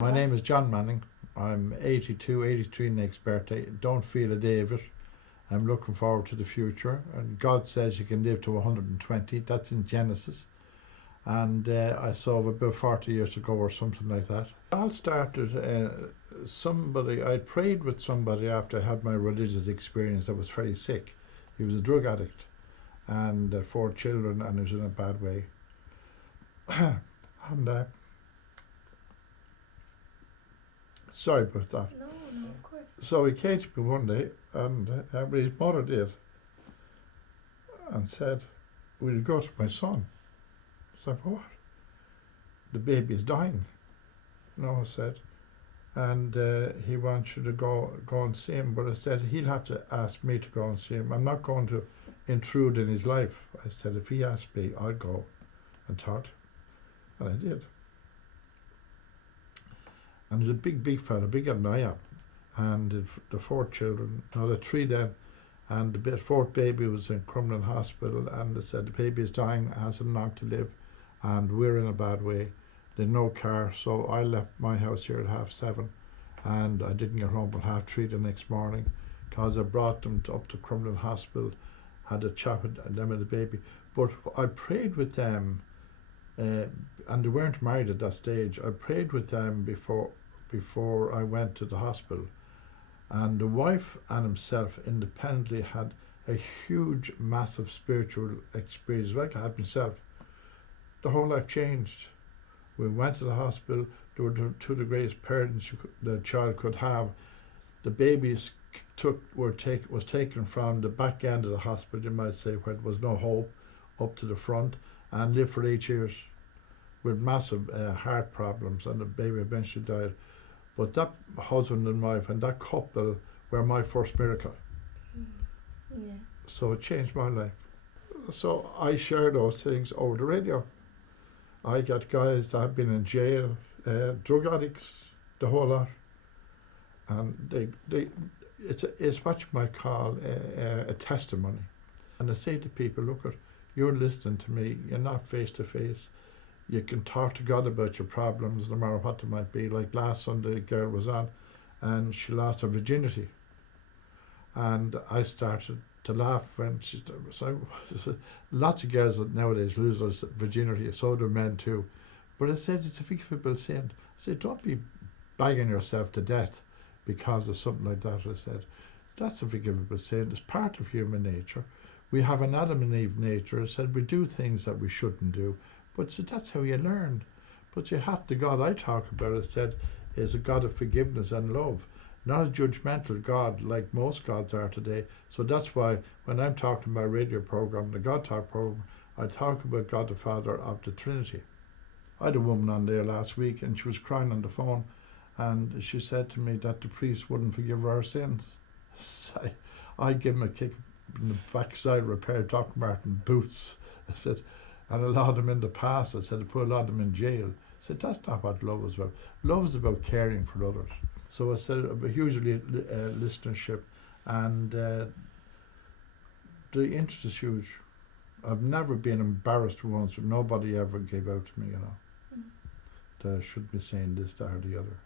My name is John Manning. I'm 82, 83 next birthday. Don't feel a day of it. I'm looking forward to the future. And God says you can live to 120. That's in Genesis. And I saw about 40 years ago or something like that. It all started, I prayed with somebody after I had my religious experience. I was very sick. He was a drug addict and 4 children, and he was in a bad way. and sorry about that. No, of course. So he came to me one day, and his mother did, and said, "Will you go to my son?" I said, "What?" "The baby is dying." "No," I said, "and he wants you to go and see him." But I said, "He'll have to ask me to go and see him. I'm not going to intrude in his life." I said, "If he asks me, I'll go and talk to him." And I did. And he's a big fella, bigger than I am. And the 4 children, no, the 3 then, and the 4th baby was in Crumlin Hospital, and they said the baby is dying, hasn't long to live, and we're in a bad way. There's no car, so I left my house here at 7:30, and I didn't get home until 3:30 the next morning, because I brought them up to Crumlin Hospital, had a chat with them and the baby. But I prayed with them, and they weren't married at that stage. I prayed with them before I went to the hospital. And the wife and himself independently had a huge, massive spiritual experience, like I had myself. The whole life changed. We went to the hospital. They were two of the greatest parents the child could have. The babies was taken from the back end of the hospital, you might say, where there was no hope, up to the front, and lived for 8 years with massive heart problems, and the baby eventually died. But that husband and wife and that couple were my first miracle. Yeah. So it changed my life. So I share those things over the radio. I get guys that have been in jail, drug addicts, the whole lot. And it's what you might call a testimony. And I say to people, look, you're listening to me, you're not face to face. You can talk to God about your problems, no matter what they might be. Like last Sunday, a girl was on, and she lost her virginity. And I started to laugh when she started. So lots of girls nowadays lose their virginity, so do men too. But I said, it's a forgivable sin. I said, don't be bagging yourself to death because of something like that. I said, that's a forgivable sin. It's part of human nature. We have an Adam and Eve nature. I said, we do things that we shouldn't do. But so that's how you learn. But you have the God I talk about, I said, is a God of forgiveness and love, not a judgmental God like most gods are today. So that's why when I'm talking about my radio program, the God Talk program, I talk about God the Father of the Trinity. I had a woman on there last week, and she was crying on the phone, and she said to me that the priest wouldn't forgive her sins. So I'd give him a kick in the backside of a pair of Doc Marten boots. I said, and a lot of them in the past, I said, I put a lot of them in jail. I said, that's not what love is about. Love is about caring for others. So I said, a huge listenership, and the interest is huge. I've never been embarrassed once, but nobody ever gave out to me, you know. That I should be saying this, that, or the other.